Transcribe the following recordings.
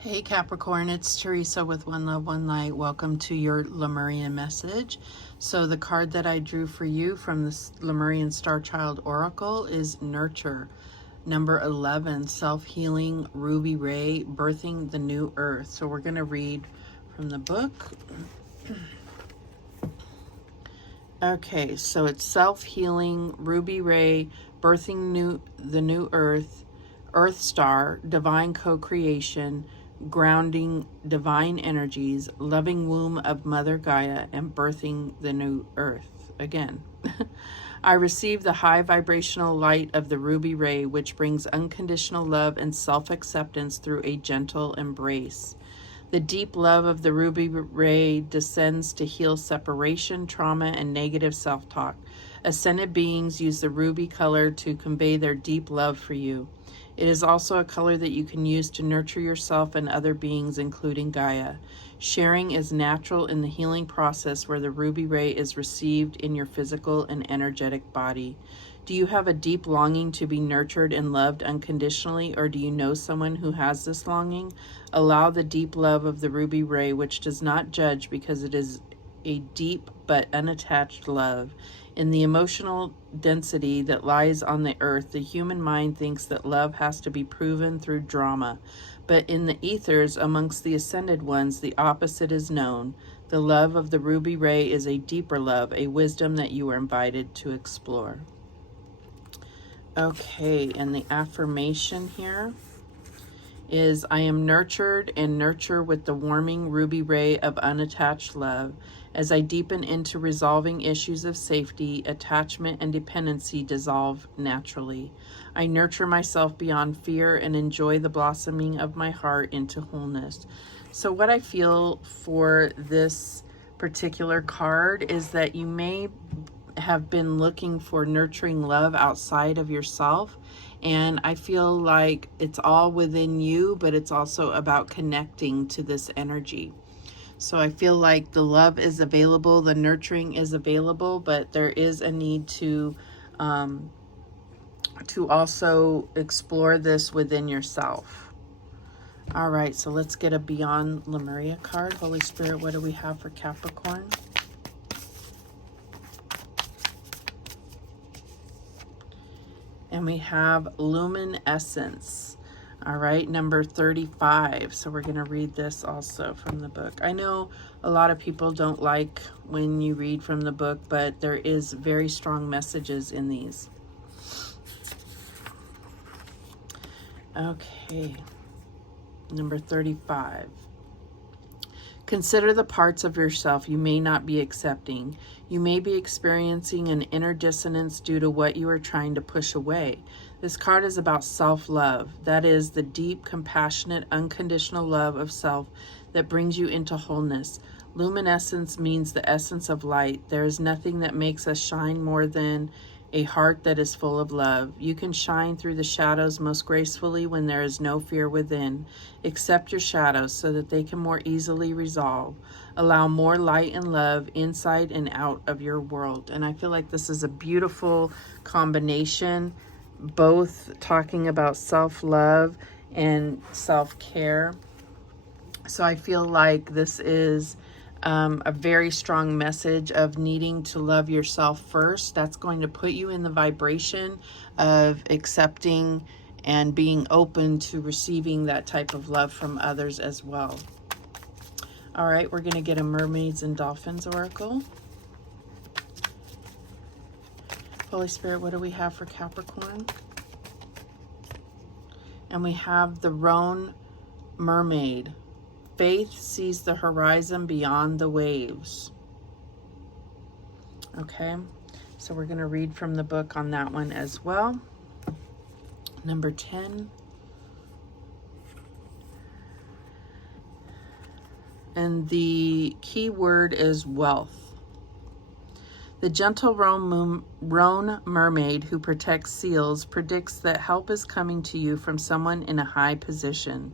Hey Capricorn, it's Teresa with One Love, One Light. Welcome to your Lemurian message. So the card that I drew for you from this Lemurian Star Child Oracle is Nurture. Number 11, Self-Healing Ruby Ray, Birthing the New Earth. So we're going to read from the book. Okay, so it's Self-Healing Ruby Ray, Birthing the New Earth, Earth Star, Divine Co-Creation, Grounding Divine Energies, Loving Womb of Mother Gaia, and Birthing the New Earth. Again, I receive the high vibrational light of the Ruby Ray, which brings unconditional love and self-acceptance through a gentle embrace. The deep love of the Ruby Ray descends to heal separation, trauma, and negative self-talk. Ascended beings use the ruby color to convey their deep love for you. It is also a color that you can use to nurture yourself and other beings, including Gaia. Sharing is natural in the healing process where the Ruby Ray is received in your physical and energetic body. Do you have a deep longing to be nurtured and loved unconditionally, or do you know someone who has this longing? Allow the deep love of the Ruby Ray, which does not judge because it is a deep but unattached love. In the emotional density that lies on the earth, the human mind thinks that love has to be proven through drama. But in the ethers, amongst the ascended ones, the opposite is known. The love of the Ruby Ray is a deeper love, a wisdom that you are invited to explore. Okay, and the affirmation here is, I am nurtured and nurture with the warming Ruby Ray of unattached love. As I deepen into resolving issues of safety, attachment, and dependency dissolve naturally. I nurture myself beyond fear and enjoy the blossoming of my heart into wholeness. So what I feel for this particular card is that you may have been looking for nurturing love outside of yourself, and I feel like it's all within you, but it's also about connecting to this energy. So I feel like the love is available, the nurturing is available, but there is a need to also explore this within yourself. All right, so let's get a Beyond Lemuria card. Holy Spirit, what do we have for Capricorn? And we have Luminescence. All right, number 35. So we're going to read this also from the book. I know a lot of people don't like when you read from the book, but there is very strong messages in these. Okay, number 35. Consider the parts of yourself you may not be accepting. You may be experiencing an inner dissonance due to what you are trying to push away. This card is about self-love. That is the deep, compassionate, unconditional love of self that brings you into wholeness. Luminescence means the essence of light. There is nothing that makes us shine more than a heart that is full of love. You can shine through the shadows most gracefully when there is no fear within. Accept your shadows so that they can more easily resolve. Allow more light and love inside and out of your world. And I feel like this is a beautiful combination, both talking about self-love and self-care. So I feel like this is a very strong message of needing to love yourself first. That's going to put you in the vibration of accepting and being open to receiving that type of love from others as well. All right, we're going to get a Mermaids and Dolphins Oracle. Holy Spirit, what do we have for Capricorn? And we have the Roan Mermaid. Faith sees the horizon beyond the waves. Okay, so we're going to read from the book on that one as well. Number 10. And the key word is wealth. The gentle roan mermaid who protects seals predicts that help is coming to you from someone in a high position.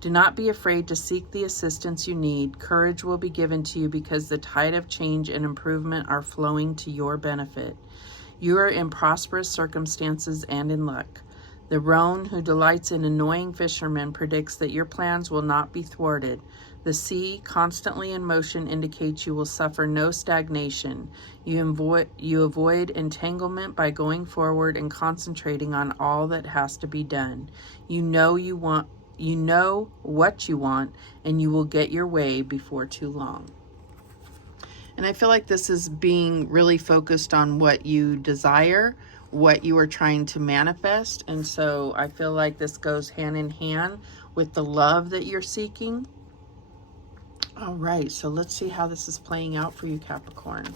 Do not be afraid to seek the assistance you need. Courage will be given to you because the tide of change and improvement are flowing to your benefit. You are in prosperous circumstances and in luck. The roan who delights in annoying fishermen predicts that your plans will not be thwarted. The sea, constantly in motion, indicates you will suffer no stagnation. You avoid entanglement by going forward and concentrating on all that has to be done. You know what you want, and you will get your way before too long. And I feel like this is being really focused on what you desire, what you are trying to manifest. And so I feel like this goes hand in hand with the love that you're seeking. All right, so let's see how this is playing out for you, Capricorn.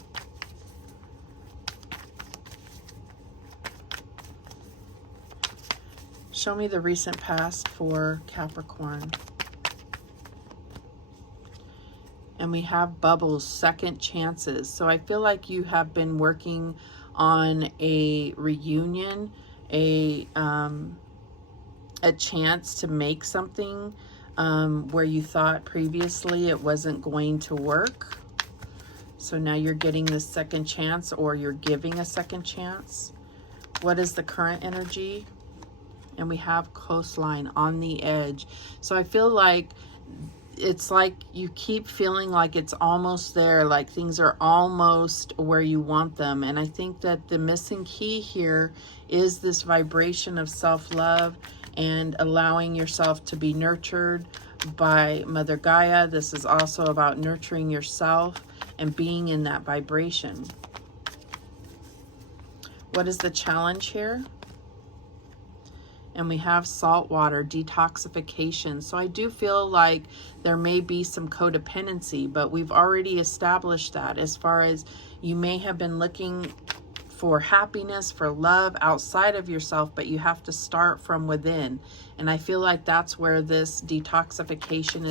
Show me the recent past for Capricorn. And we have bubbles, second chances. So I feel like you have been working on a reunion, a chance to make something where you thought previously it wasn't going to work. So now you're getting this second chance, or you're giving a second chance. What is the current energy? And we have coastline, on the edge. So I feel like it's like you keep feeling like it's almost there, like things are almost where you want them. And I think that the missing key here is this vibration of self-love and allowing yourself to be nurtured by Mother Gaia. This is also about nurturing yourself and being in that vibration. What is the challenge here? And we have salt water, detoxification. So I do feel like there may be some codependency, but we've already established that, as far as you may have been looking for happiness, for love outside of yourself, but you have to start from within. And I feel like that's where this detoxification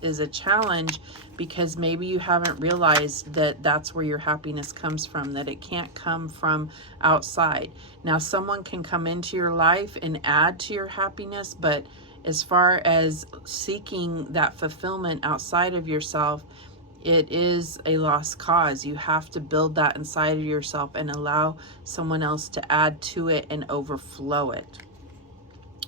is a challenge, because maybe you haven't realized that that's where your happiness comes from, that it can't come from outside. Now, someone can come into your life and add to your happiness, but as far as seeking that fulfillment outside of yourself, it is a lost cause. You have to build that inside of yourself and allow someone else to add to it and overflow it.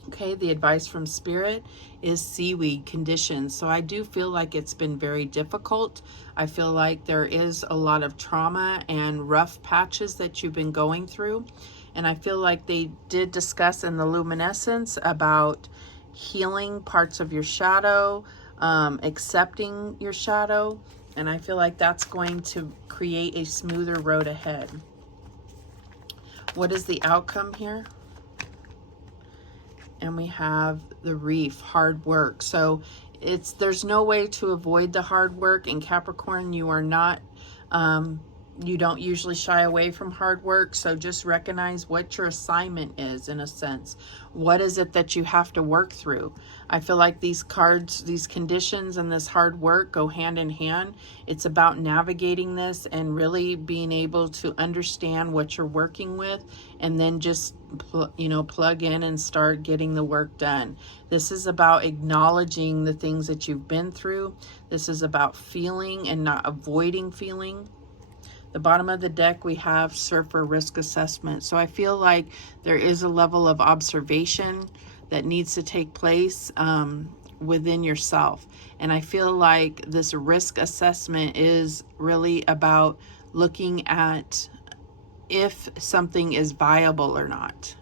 Okay, the advice from Spirit is seaweed conditions. So I do feel like it's been very difficult. I feel like there is a lot of trauma and rough patches that you've been going through. And I feel like they did discuss in the luminescence about healing parts of your shadow, accepting your shadow. And I feel like that's going to create a smoother road ahead. What is the outcome here? And we have the reef, hard work. So there's no way to avoid the hard work. In Capricorn, you are not, you don't usually shy away from hard work. So just recognize what your assignment is, in a sense. What is it that you have to work through? I feel like these cards, these conditions and this hard work go hand in hand. It's about navigating this and really being able to understand what you're working with, and then just plug in and start getting the work done. This is about acknowledging the things that you've been through. This is about feeling and not avoiding feeling. The bottom of the deck, we have Surfer Risk Assessment. So I feel like there is a level of observation that needs to take place within yourself. And I feel like this risk assessment is really about looking at if something is viable or not.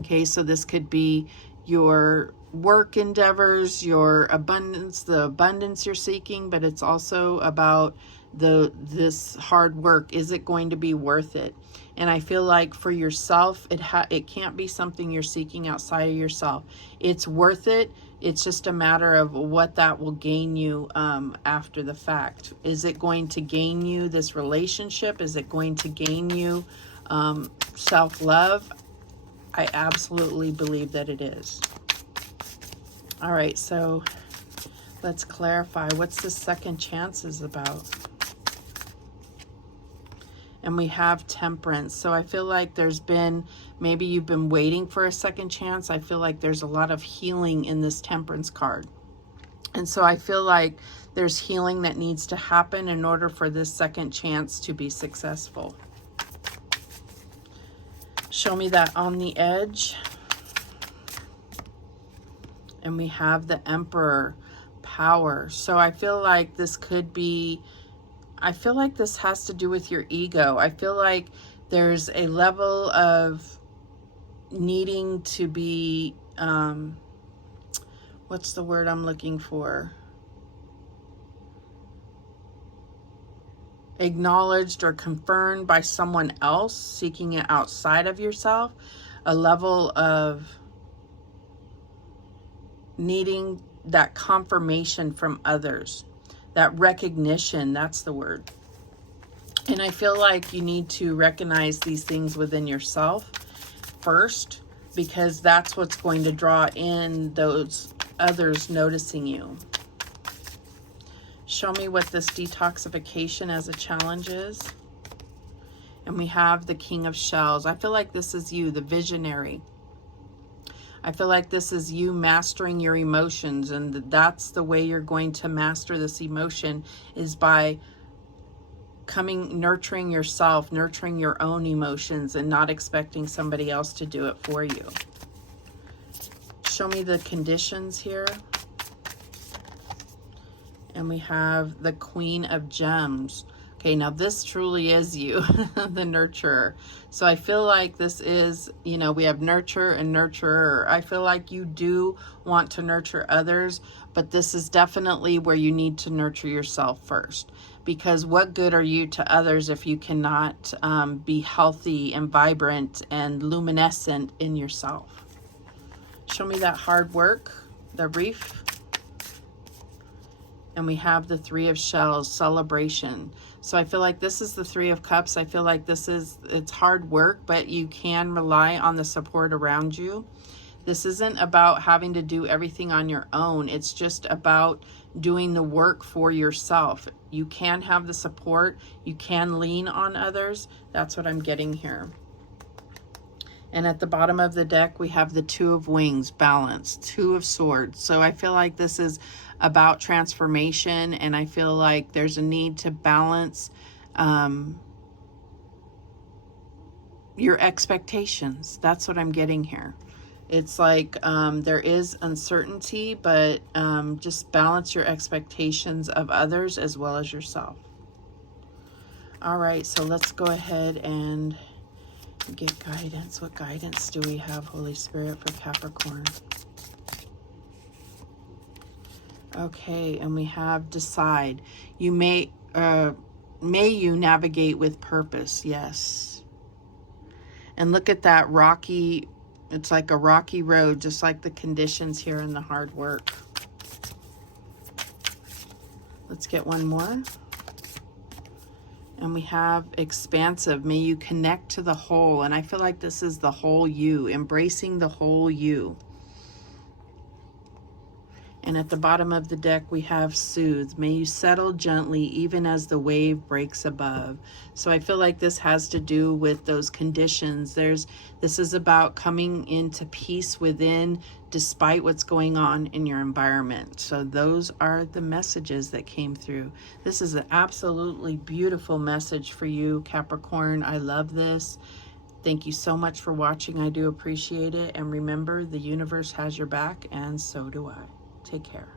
Okay, so this could be your work endeavors, your abundance, the abundance you're seeking, but it's also about this hard work. Is it going to be worth it? And I feel like for yourself, it can't be something you're seeking outside of yourself. It's worth it. It's just a matter of what that will gain you after the fact. Is it going to gain you this relationship? Is it going to gain you self-love? I absolutely believe that it is. All right, so let's clarify. What's the second chances about? And we have Temperance. So I feel like maybe you've been waiting for a second chance. I feel like there's a lot of healing in this Temperance card. And so I feel like there's healing that needs to happen in order for this second chance to be successful. Show me that on the edge. And we have the Emperor, power. So I feel like this could be, I feel like this has to do with your ego. I feel like there's a level of needing to be, what's the word I'm looking for? Acknowledged or confirmed by someone else, seeking it outside of yourself. A level of needing that confirmation from others, that recognition, that's the word. And I feel like you need to recognize these things within yourself first, because that's what's going to draw in those others noticing you. Show me what this detoxification as a challenge is. And we have the King of Shells. I feel like this is you, the visionary. I feel like this is you mastering your emotions, and that's the way you're going to master this emotion, is by nurturing yourself, nurturing your own emotions, and not expecting somebody else to do it for you. Show me the conditions here. And we have the Queen of Gems. Okay, now this truly is you, the nurturer. So I feel like this is, you know, we have nurture and nurturer. I feel like you do want to nurture others, but this is definitely where you need to nurture yourself first. Because what good are you to others if you cannot be healthy and vibrant and luminescent in yourself? Show me that hard work, the reef. And we have the Three of Shells, celebration. So I feel like this is the Three of Cups. I feel like it's hard work, but you can rely on the support around you. This isn't about having to do everything on your own. It's just about doing the work for yourself. You can have the support. You can lean on others. That's what I'm getting here. And at the bottom of the deck, we have the Two of Wings, balance, Two of Swords. So I feel like this is about transformation, and I feel like there's a need to balance your expectations. That's what I'm getting here. It's like there is uncertainty, but just balance your expectations of others as well as yourself. All right, so let's go ahead and get guidance. What guidance do we have, Holy Spirit, for Capricorn? Okay, and we have decide. You may you navigate with purpose. Yes. And look at that rocky, it's like a rocky road, just like the conditions here in the hard work. Let's get one more. And we have expansive. May you connect to the whole. And I feel like this is the whole you, embracing the whole you. And at the bottom of the deck, we have soothe. May you settle gently even as the wave breaks above. So I feel like this has to do with those conditions. This is about coming into peace within despite what's going on in your environment. So those are the messages that came through. This is an absolutely beautiful message for you, Capricorn. I love this. Thank you so much for watching. I do appreciate it. And remember, the universe has your back, and so do I. Take care.